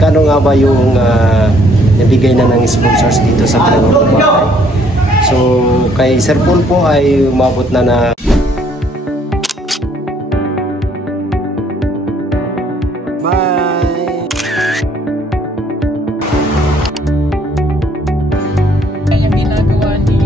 Kano nga ba yung nabigay na ng sponsors dito sa pinagawa kong bahay? So, kay Sir Paul po ay umabot na bye! Yung ginagawa ni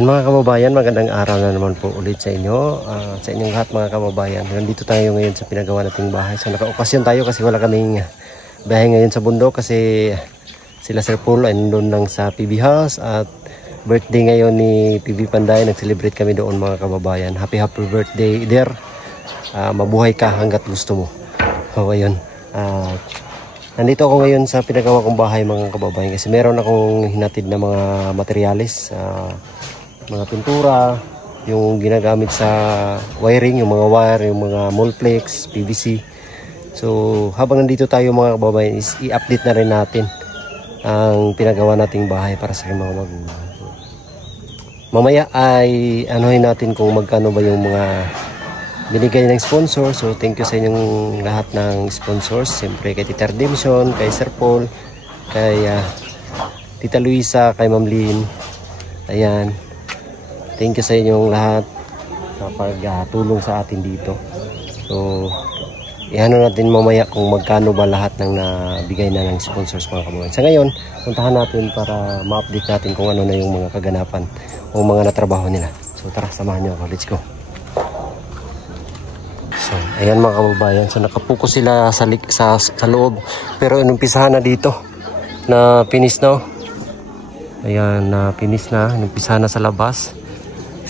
Yan mga kababayan, magandang araw na naman po ulit sa inyo, sa inyong lahat mga kababayan. Nandito tayo ngayon sa pinagawa nating bahay. So naka-okasyon tayo kasi wala kaming bahay ngayon sa bundok kasi sila Sir Paul ay nandun lang sa PB House at birthday ngayon ni PB Panday. Nag-celebrate kami doon mga kababayan. Happy birthday there. Mabuhay ka hanggat gusto mo. So ayun, nandito ako ngayon sa pinagawa kong bahay mga kababayan kasi meron akong hinatid na mga materyales, mga pintura, yung ginagamit sa wiring, yung mga wire, yung mga multiplex, PVC. So habang nandito tayo mga kababayan, is i-update na rin natin ang pinagawa nating bahay para sa mga magulang. Mamaya ay anuhin natin kung magkano ba yung mga binigay ng sponsor. So thank you sa inyong lahat ng sponsors. Siyempre kay Tita Redemption, kay Sir Paul, kay Tita Luisa, kay Ma'am Lynn. Ayan. Thank you sa inyong lahat sa pagtulong sa atin dito. So, ihano natin mamaya kung magkano ba lahat ng nabigay na ng sponsors mga kababayan. Sa ngayon, puntahan natin para ma-update natin kung ano na yung mga kaganapan o mga natrabaho nila. So, tara, samahan nyo ako. Let's go. So, ayan mga kababayan. So, nakapuko sila sa loob. Pero inumpisahan na dito na finish na. Ayan, na finish na. Inumpisahan na sa labas.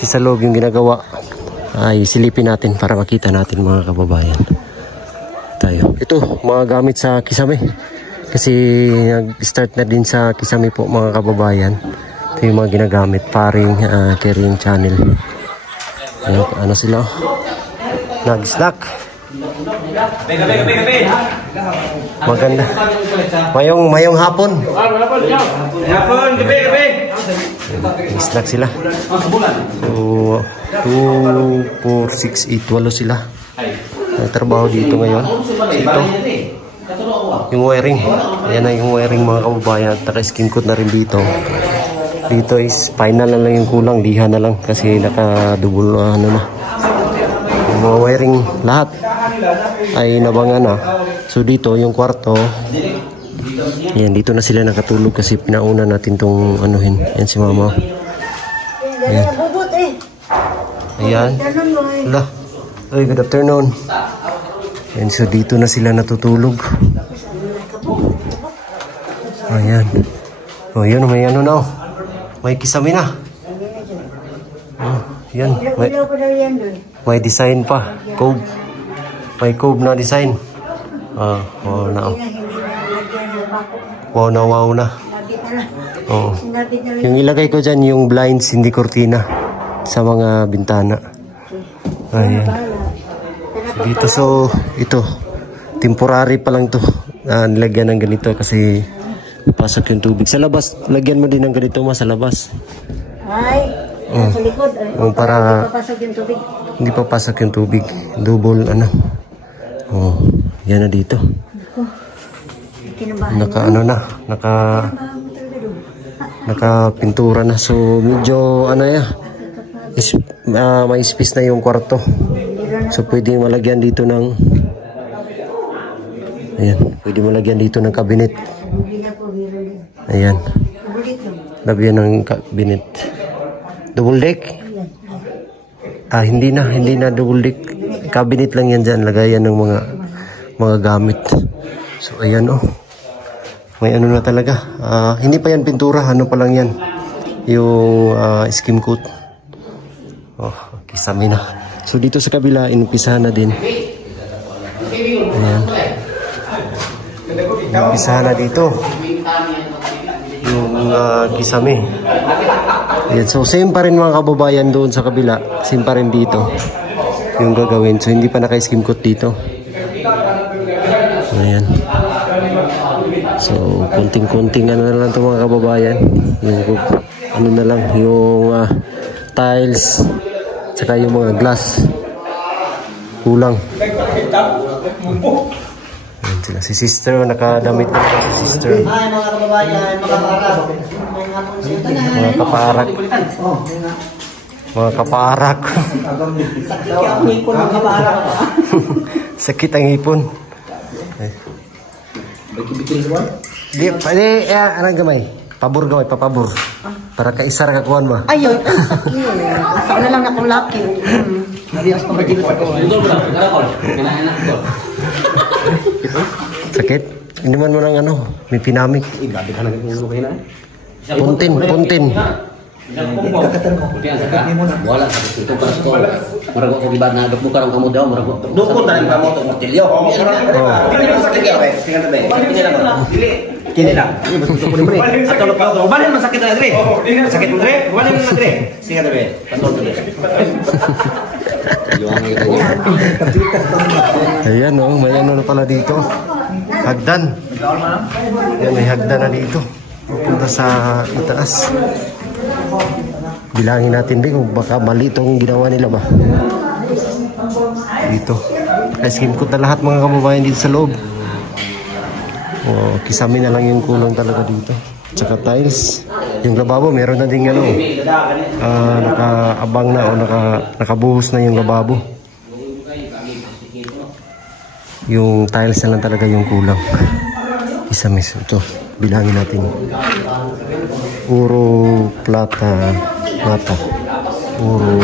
Sa loob yung ginagawa ay silipin natin para makita natin mga kababayan. Tayo. Ito, mga gamit sa Kisame. Kasi nag-start na din sa Kisame po mga kababayan. Ito yung mga ginagamit. Paring carrying channel. Ayan, ano sila? Nag-snack. Maganda. Mayong hapon. hapon, gabi. Snack sila. So, 2, 4, 6, 8, 8 sila. Nagtrabaho dito ngayon. Ito, yung wiring. Ayan na yung wiring mga kababayan. Naka-skin coat na rin dito. Dito is final na lang yung kulang. Liha na lang kasi naka-double ano na. Yung mga wiring lahat ay nabangan na. So dito yung kwarto. Ayan, dito na sila nakatulog kasi pinauna natin tong anuhin. Ayan si mama. Ayan. Ayan. Hala. Ay, good afternoon. Ayan, so dito na sila natutulog. Ayan. O, yun, may ano na. May Kisame na. Oh, yan. May design pa. Cove. May cove na design. Oh, na. Wow na. Oo. Yung ilagay ko dyan, yung blinds, hindi kortina sa mga bintana. Ayan. Dito, so, ito. Temporary pa lang to. Nilagyan ng ganito kasi pasok yung tubig. Sa labas, lagyan mo din ng ganito sa labas. Ay, sa likod. Para hindi papasok yung tubig. Hindi papasok yung tubig. Double, ano. Oh, yan na dito. Naka pintura na. So medyo ano may space na yung kwarto. So pwede malagyan dito ng ng cabinet. Ayan. Lagyan ng cabinet. Double deck? Hindi na double deck. Cabinet lang yan dyan. Lagayan ng mga gamit. So ayan may ano na talaga. Hindi pa yan pintura. Ano pa lang yan. Yung skim coat. Oh, Kisame na. So dito sa kabila, inumpisahan na din. Ayan. Inumpisahan na dito. Yung Kisame. Ayan. So same pa rin mga kababayan doon sa kabila. Same pa rin dito. Yung gagawin. So hindi pa naka-skim coat dito. Ayan. So, konting-konting ano na lang ito mga kababayan. Yung ano na lang, yung tiles, tsaka yung mga glass. Kulang. Ayan sila. Si sister, nakadamit na si sister. Ay, mga kababayan, mga kaparak. May hapon siya tanan. Mga kaparak. Mga kaparak. Sakit ang hipon ng kaparak. Sakit ang hipon. Di, anong gamay? Pabor gamay, papabor. Para kaisar kakuan mo. Ay, sakit. Asa na lang akong laki. Nabiyas pa magiging sa kawan. Sakit? Inuman mo ng ano, may pinamik. Puntin, puntin. Wala sa itu para sa tol. Marago ko gibad na dok buka kamu daw marago. Dukon na lang mo to martilyo. Kini lang. Ini betul betul betul. Atau lepas tu, balik masakit na dire. Sakit mo dire, balik na dire. Sige dire. Patol dire. Ayan o, may ano na pala dito. Hagdan. Ayan, may hagdan na dito. Pupunta sa itaas. Bilangin natin din kung baka mali itong ginawa nila ba. Dito. Ice cream coat na lahat mga kababayan dito sa loob. O, kisame na lang yung kulong talaga dito. Tsaka tiles. Yung lababo, meron na din ano. Nakaabang na o nakabuhos na yung lababo. Yung tiles na lang talaga yung kulang. Kisame. Ito, bilangin natin. Uro, plata, mata. Uro,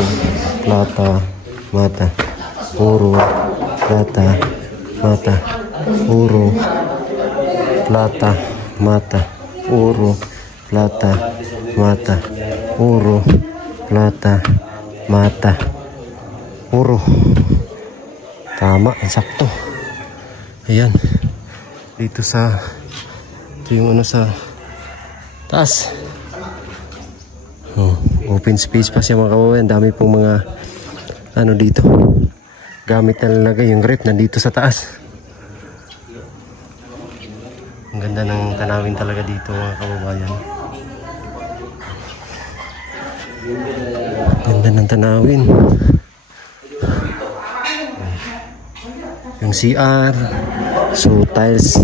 plata, mata. Uro, plata, mata. Uro, plata, mata. Uro, plata, mata. Uro, plata, mata. Uro. Tama, sakto. Ayan. Dito sa, ito yung ano sa taas. Oh, open space pa siya mga kababayan. Dami pong mga ano dito. Gamit na lalagay. Yung rep nandito sa taas. Ang ganda ng tanawin talaga dito mga kababayan. Ganda ng tanawin. Yung CR. So tiles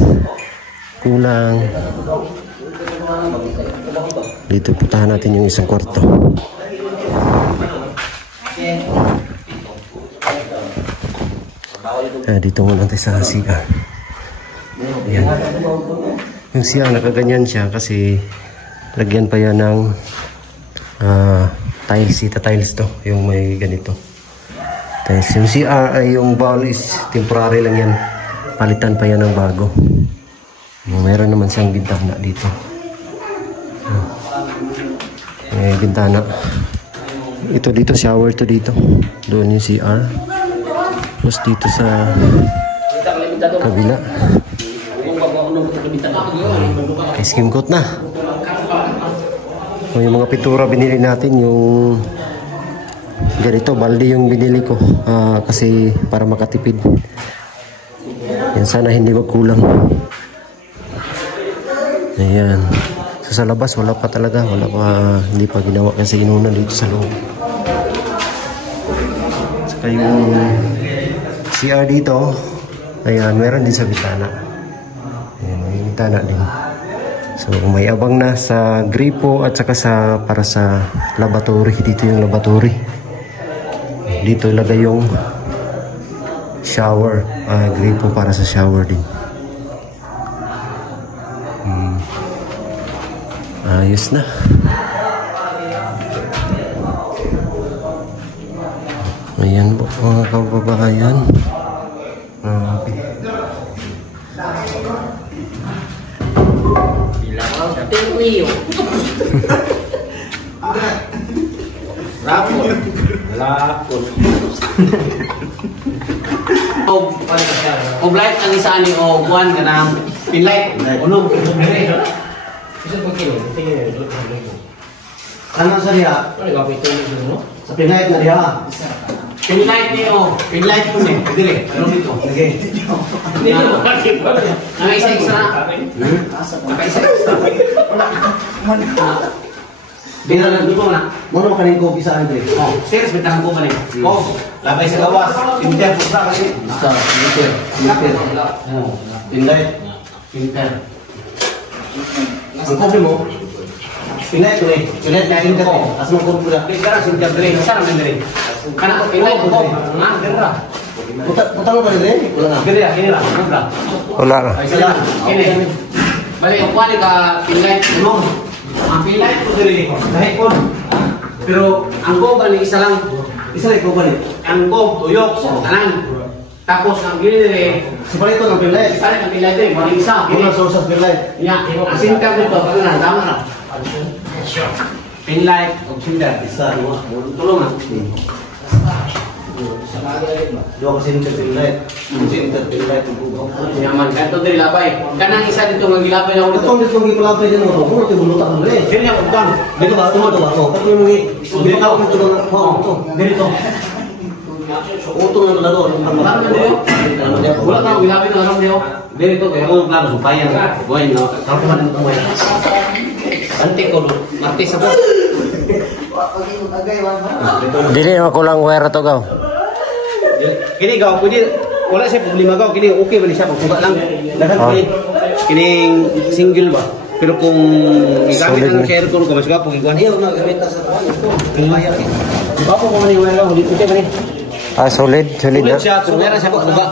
kulang. Dito puntahan natin yung isang kwarto. Dito muna tayo sa CR. Ayan. Yung CR nakaganyan siya kasi lagyan pa yan ng tiles. Ita tiles to. Yung may ganito tiles. Yung CR ay yung bowl is temporary lang yan. Palitan pa yan ng bago. Meron naman siyang bintana dito. May bintana. Ito dito, shower to dito. Doon yung CR. Tapos dito sa kabila. Ice cream coat na. Yung mga pintura binili natin, yung ganito, balde yung binili ko. Kasi para makatipid. Yan, sana hindi magkulang. Ayan. So sa labas wala pa talaga, wala pa, hindi pa ginawa kasi inunan dito sa loob. Saka yung CR dito, ayan, meron din sa bitana. Ayan, may bitana din. So may abang na sa gripo at saka sa para sa laboratory. Dito yung laboratory. Dito ilagay yung shower, gripo para sa shower din. Ayos na. Ayan po mga kababayan. Rapon. Lapon. Og light ang isa ni o buwan ka ng pinlight. Unog. Ano sa diha? Sa pinlight na diha. Pinlight niyo. Pinlight po ni. Dire. Ano dito? Lagay. Ang isa-isa. Ang isa-isa. Bira lang dito na. Mono kaning ko bisa Andre. Oh, serious bitang ko man eh. Oh, labay sa gawas. Inter pusa kasi. Sa inter. Oh, Inday. Inter. Ang kopi mo. Pinay ko eh. Pinay na inter ko. Asa mo ko pula. Kaya sa inter dire. Sa man dire. Kana pinay ko. Ha, dira. Putang mo dire. Wala na. Dire, kini ra. Wala na. Ay sala. Kini. Bali ang kwali ka pinay mo. Ang pilay ko diri dahil kon. Pero ang go bali isa lang. Isa lang ko bali. Ang go tuyok tanan. Tapos ang gili diri si palito ng pilay. Pare ang pilay diri bali isa. Gili source of pilay. Ya, ang sinter dito kana tama na. Pilay og sinter isa duha. Tulungan. Dua sinter pilay. Sinter pilay tubuh. Yaman kanto diri labay. Kanang isa dito nga gilabay ako dito. Dito ng gilabay din mo. Ko ti bulutak mo re. Diri ako kan. Dito ba tumo to ako. Pati mo ni dito ako to na ho to. Dito. Utong na lado ang tama. Wala ka gilabay na alam niyo. Dito kay ako plano supaya buhay no. Tapos man mo ya. Ante ko mati sa po. Dili naman kulang wire to gaw. Kini gaw pwede wala siya problema gaw kini okay ba ni siya pagkuha lang. Dagan kining single ba. Pero kung igamit ang share ko mas gapo iguan. Ayaw na gamit sa kuan ito. Kaya di ba ko ni wala ulit ko ba ni. Ah, solid na. Siya kung meron siya pagkuha.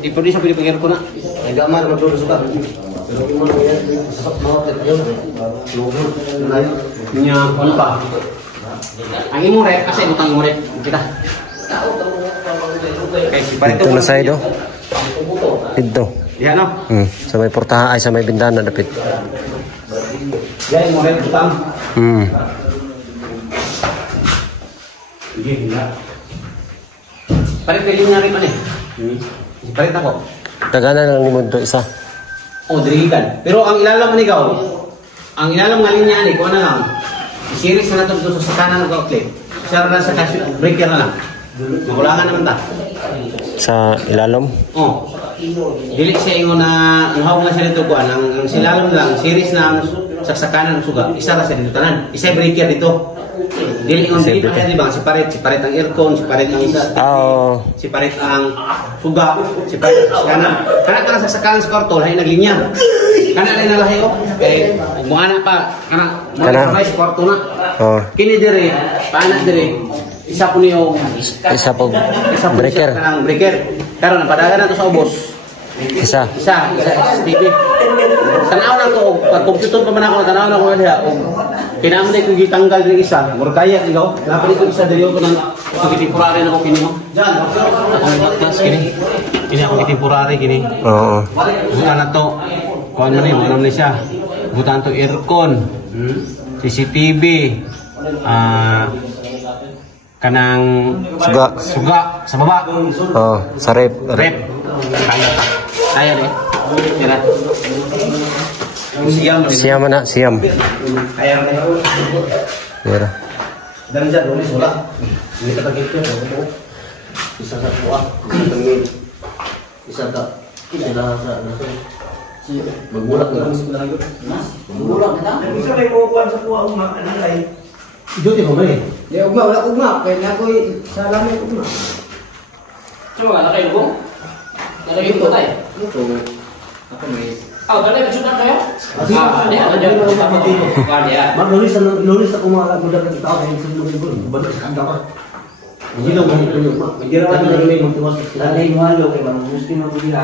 Ipodi siya pwede pagkira ko na. Nagamar magdulo suka. Pero kung mo yan sa mga tayo. Nya pa. Ang imong rep kasi utang imong rep kita. Dito na side oh. Dito. Yan no. Sa may portahan ay sa may bintana dapit. Yan imong rep utang. Gila. Parit kayo nga rin man eh. Parit ako. Tagana lang ni Mundo isa. O, dirigikan. Pero ang ilalam man ikaw, ang ilalam nga linya ni, kung ano lang, i-series na natin doon sa kanan ng outlet. Sara na sa cash breaker na lang. Makulangan naman ta. Sa ilalim? Oh. Dili siya yung na, nahaw nga siya dito kuhan. Ang silalom lang, series na ang saksakanan ng suga. Isa na siya dito tanan. Isa breaker dito. Dili yung dili pa siya di ba? Si parit ang aircon, si parit ang isa. Si parit ang suga, si parit ang kanan. Kana sa sakanan sa kwarto, lahi naglinya. Kana lahi na lahi oh. Eh, muana pa, kana sa kwarto na. Oh. Kini dire, paana dire. Isa po niyo Isa po breaker. Kanang breaker. Karon napadagan na to sa ubos. Isa TV. Tanaw na ko, pag computer pa man ako, tanaw na ko diha. Kinahanglan ko gitanggal diri isa. Murkaya ikaw. Dapat ito isa diri ko nang temporary na ko kini mo. Diyan, ako kini. Kini ako temporary kini. Oo. Butan na to. Kuan man ni, mo siya. Butan to aircon. CCTV. Kanang suga sa baba. Oh, sa rep. Kaya ni. Tira. Siam na, siam. Kaya ni. Mira. Dan dyan, lumis wala. Hindi ka tagito. Isa sa kuha. Isa ka. Sila sa naso. Magbulak na. Magbulak na. Isa may kukuhan sa kuha ang mga anay. Duty mo ba eh? Di ugma, wala ugma. Kaya na ako'y sa lamay ugma. Cuma nggak kayak gua. Nggak kayak gitu tay. Ito. Ako may... Oh, tadi bisa nak kayak? Dia ada apa itu? Kan ya. Mag-lulis na kumala ko dapat tao ay sundog ko. Balik sa kanta pa. Hindi daw mo ito yung hindi raw na gawin mo tuwas. Lalay mo halo kay mga gusto mo bigla.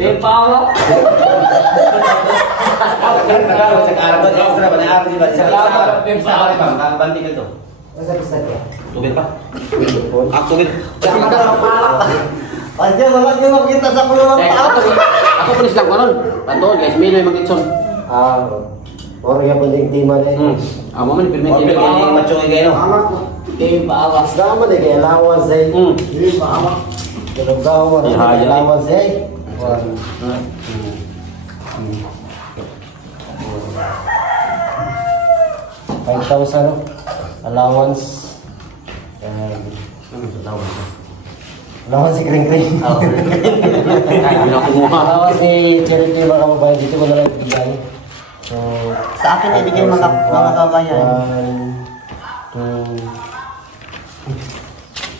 Tepawa. Tagalog sa Arab sa extra ba na Arab di ba? Sa Arab pa, banti ka to. Tubig pa. Ako tubig. Sama ka palak. Aja wala niyo makita sa kulungan pa. Ako pulis lang karon. Tanto guys, may mag-itson. Orang yang penting tima deh. Amo man permit di ba macho ay gayo. Tepawa. Sama deh kayak lawan saya. Tepawa. Kalau kau mau lawan saya. 5,000 allowance. Allowance si Kring Kring. Allowance si charity mga kababayan dito ko na lang ibigay. So, Sa akin ibigay mga kabayan. 1, 2,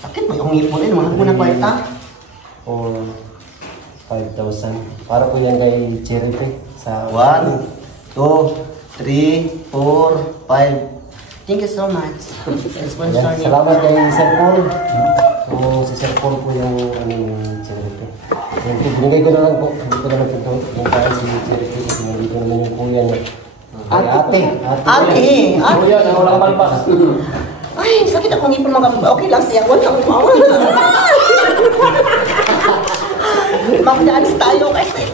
Sakit mo yung ipon eh. Mga unang kwarta. 4, 5,000. Para po yan kay Charity. Sa 1, 2, 3, 4, 5. Thank you so much. Sponsor Ayan, niya. salamat kay Sir Paul. So, si Sir Paul po yung Charity. Yan po, binigay ko na lang po. Hindi ko na lang po yung kaya si Charity. Kasi hindi ko naman yung kuya niya. Ate. Ate. Kuya, wala ka malpas. Ay, sakit akong ipon mga kabayan. Okay lang siya. Wala akong mawa. Magdaalis tayo kasi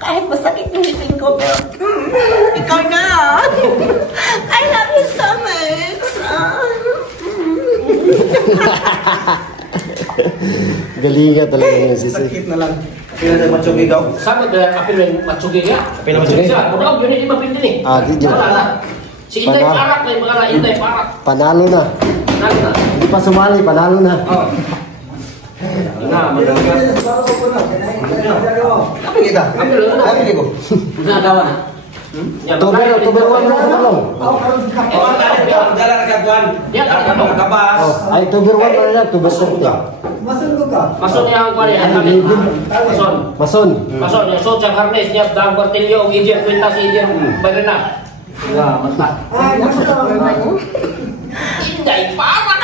kahit masakit yung ipin ko, pero ikaw na. I love you so much. Galinga talaga yung sisi. Sakit na lang. Kaya na matsugi daw. Sabi na kapil yung matsugi niya. Kapil na matsugi. Siya, muna yun hindi mapindi ni. Ah, di dyan. Wala na. Si Inday Panalo. Parak na yung mga Inday Parak. Panalo na. Nalo na. Hindi pa sumali, panalo na. Oh. Na, madami. Apa kita? Kapil na. Apa kita? Na dawa na. Yan, October 1 na tulong. Dala na katuan. Yan, ano? Kapas. Ay, October 1 na lang, October 30. Mason niya ang kwari. Mason. Mason. Mason, yung sot sa harness niya, dahang kwartilyo, ang Ijer, kwintas Ijer, bayra na. Ya, mata. Inday Parak!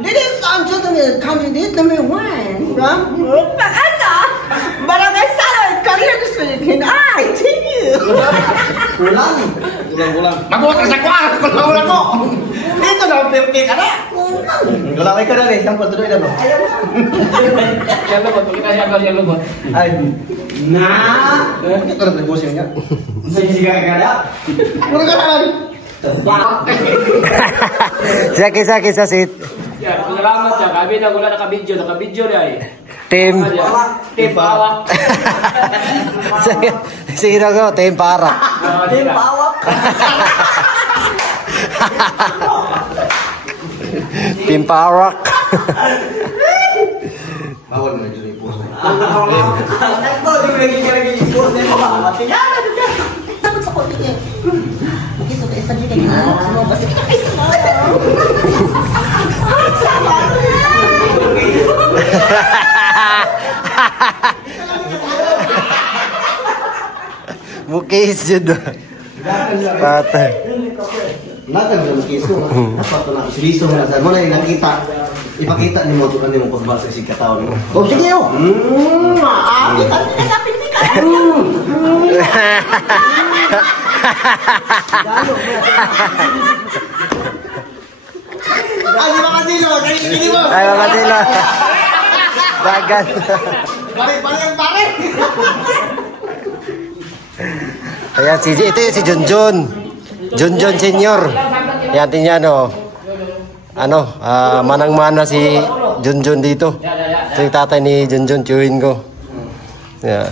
Ladies and gentlemen, candidate number 1 from Pakasa, Barangay Salad, Career District, and I take you. Ulang. Mabuhat ka sa kwa! Kulang mo! Dito na, perfect ka na. Ulang ka na rin. Siyang patuloy na ba? Yan lubot, kita siya yan lubot. Ay. Na. Ito na pag-bossing niya. Sige ka na. Wala ka na. Sakit sa sit. Yan, salamat siya. Kami na wala nakabidyo niya eh. Team. Team Pawak. Sige na ko, team para. Team Pawak. Team Parak. Bawal mo dyan yung post. Ito, di lagi ka lagi i-post na yung mga matingala. Dapat sa konti niya. Iso ka isa dito. Sumabas. Ay, sumabas. Sama. Mukis yun. Patay. Natag na makiso. Dapat na isiliso mo na sa mo na yung nakita. Ipakita ni mo ito kan yung pagbasa sa katawan mo. Oh, sige oh. Ate, kasi nasapin ni ka. Ay, di ba kasilo? Kaya mo. Ay, mamatila. Dagan. Pare. Ayan, ito yung si Junjun. Junjun Senior. Yan, tingnan o. Manang-mana si Junjun dito. Ito yung tatay ni Junjun, tiyuhin ko. Yeah,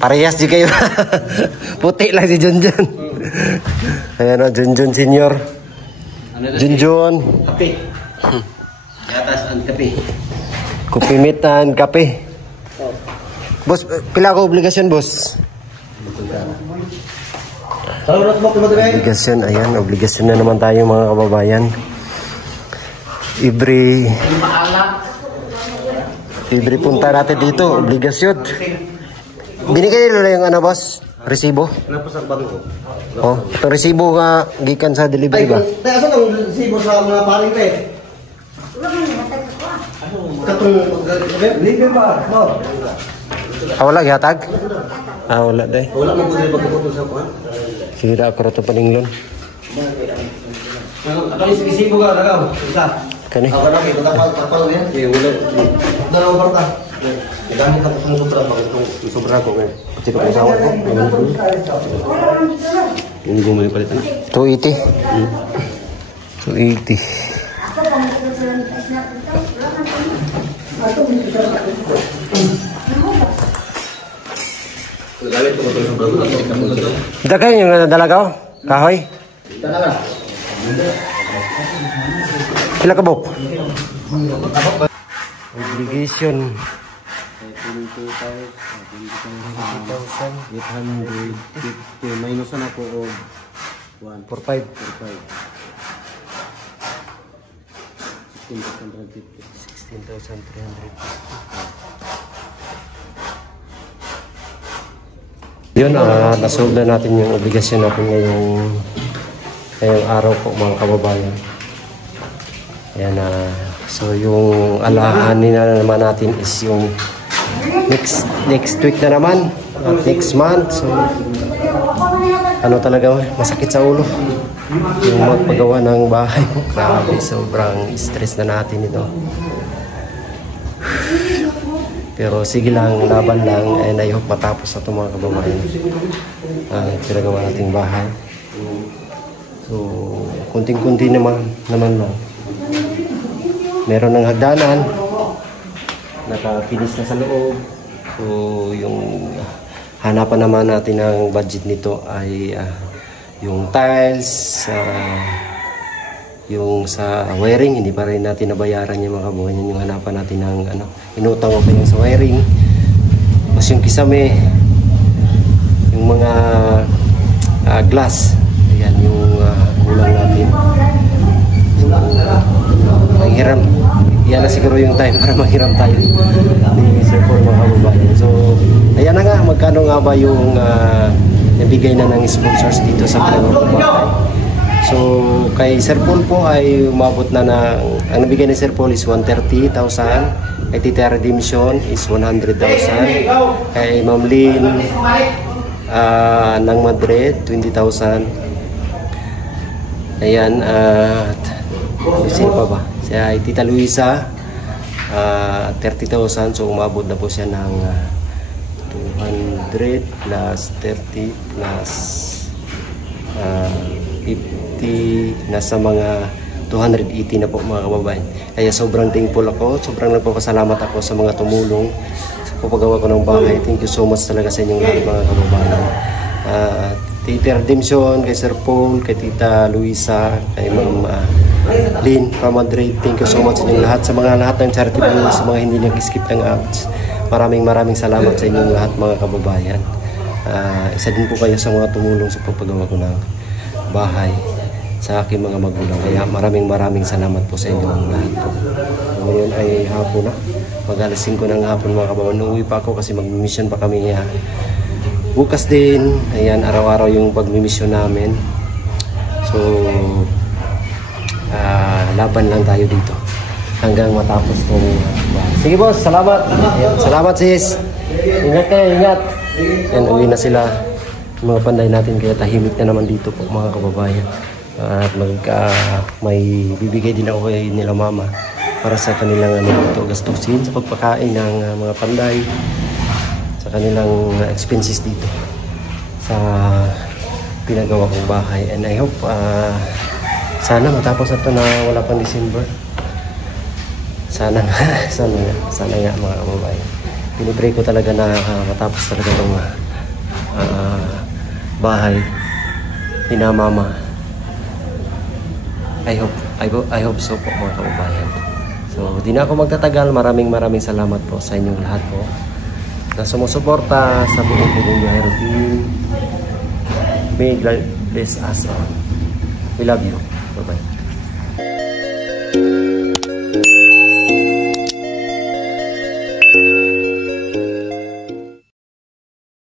parehas juga kayo. Puti lang si Junjun. Ayan o, Junjun Senior. Junjun. Kape. Di atas ang kape. Kupimitan, kape. Bos, pila ko obligasyon, bos? Obligasyon, ayan, obligasyon na naman tayo mga kababayan. Every punta natin dito, obligasyon. Binigay nila yung boss? Resibo? Napasang bangko. Oh, itong resibo nga gikan sa delivery ba? Ay, asan ang resibo sa mga paring pe? Libre ba? No. Wala gihatag? Wala day. Wala mo pwede pagkaputo sa kuha. Sira ako rito paninglon. Ato yung resibo ka, nagaw. Isa. Kani? Ako na, kita tapal niya. Wala. Dalawang barta. Gamit ako kung sobra pa. Kung sobra ko ngayon. Kasi ko sa awat ko. Yung gumawa yung palitan. 280. 280. Dagan yung dalagaw? Kahoy? Pila ka bok? Obligation. 850. minusan ako og 4-5. 16,350. 16,350. Yun, nasolve na natin yung obligasyon natin ngayong araw po mga kababayan. Ayan, so yung alahanin na naman natin is yung next week na naman at next month. So ano talaga, masakit sa ulo yung magpagawa ng bahay po. Grabe, sobrang stress na natin ito. Pero sige lang, laban lang, and I hope matapos na ito mga kababayan. Pinagawa nating bahay. So kunting-kunti naman lang. Meron ng hagdanan, nakapinis na sa loob. So yung hanapan naman natin ng budget nito ay yung tiles, yung sa wiring, hindi pa rin natin nabayaran yung mga kababayan. Yung hanapan natin ng inutang ko pa yung sa wiring. Tapos yung kisame, yung mga glass, ayan yung kulang natin. So manghiram, yan na siguro yung time para manghiram tayo ni Sir Paul mga kababayan. So ayan na nga, magkano nga ba yung nabigay na ng sponsors dito sa pinagawa ng bahay. So kay Sir Paul po ay umabot na ng, ang nabigay ni Sir Paul is 130,000, kay Tita Redemption is 100,000, kay Ma'am Lynn ng Madrid 20,000. Ayan, at sino pa ba? Siya ay Tita Luisa 30,000. So umabot na po siya ng 200 plus 30 plus 50, nasa mga 280 na po mga kababayan. Kaya sobrang thankful ako, sobrang nagpapasalamat ako sa mga tumulong sa pagpagawa ko ng bahay. Thank you so much talaga sa inyong lahat mga kababayan. Tita Redemption, kay Sir Paul, kay Tita Luisa, kay Ma'am Lynn from Madrid. Thank you so much sa inyong lahat. Sa mga lahat ng charity boys, sa mga hindi nag-skip ng ads, maraming salamat sa inyong lahat mga kababayan. Isa din po kayo sa mga tumulong sa pagpagawa ko ng bahay sa aking mga magulang. Kaya maraming salamat po sa inyong lahat po. Ngayon ay hapon na. Mag-alas 5 ng hapon mga kababayan. Uuwi pa ako kasi mag-mission pa kami bukas din. Ayan, araw-araw yung pag-mission namin. So laban lang tayo dito hanggang matapos po. Sige boss, salamat. Ayan, salamat sis. Ingat kayo, ingat. Ayan, uwi na sila. Mga panday natin, kaya tahimik na naman dito po mga kababayan. At may bibigay din ako kay nila mama para sa kanilang gastusin sa pagpakain ng mga panday, sa kanilang expenses dito sa pinagawa kong bahay. And I hope sana matapos na ito na wala pang December. Sana nga mga kababayan. Pinipray ko talaga na matapos talaga itong bahay ni mama. I hope so po mga kababayan. So di na ako magtatagal. Maraming salamat po sa inyong lahat po na sumusuporta sa buong Buhay Routine. May God bless us all. We love you. Bye-bye.